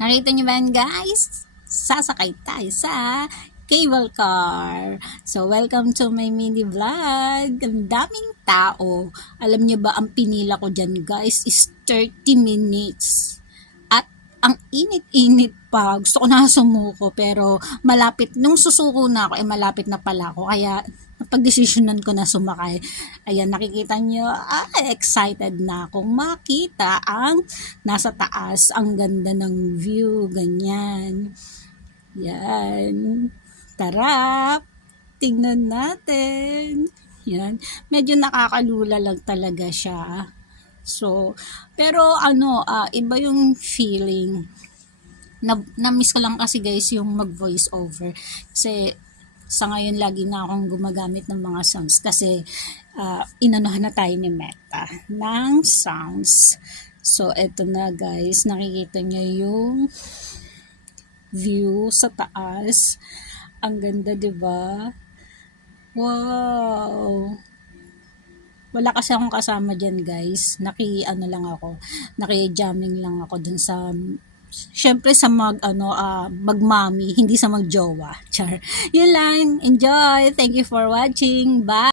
Nakita niyo ba yan, guys? Sasakay tayo sa cable car. So, welcome to my mini vlog. Ang daming tao. Alam niyo ba, ang pinila ko dyan, guys, is 30 minutes. At ang init-init pa. Gusto ko na sumuko, pero malapit. Nung susuko na ako, malapit na pala ako. Kaya, napag-desisyonan ko na sumakay. Ayan, nakikita nyo, excited na akong makita ang nasa taas. Ang ganda ng view, ganyan. Yan. Tara, tingnan natin. Yan. Medyo nakakalula lang talaga siya. So, pero iba yung feeling. Na-miss ko lang kasi guys yung mag-voice over. Kasi sa ngayon lagi na akong gumagamit ng mga sounds kasi inanuhan na tayo ni Meta ng sounds. So, eto na guys, nakikita niyo yung view sa taas. Ang ganda, 'di ba? Wow. Wala kasi akong kasama diyan, guys. Naki-jamming lang ako dun sa syempre sa magmami, hindi sa magjowa. Char. Yun lang. Enjoy. Thank you for watching. Bye.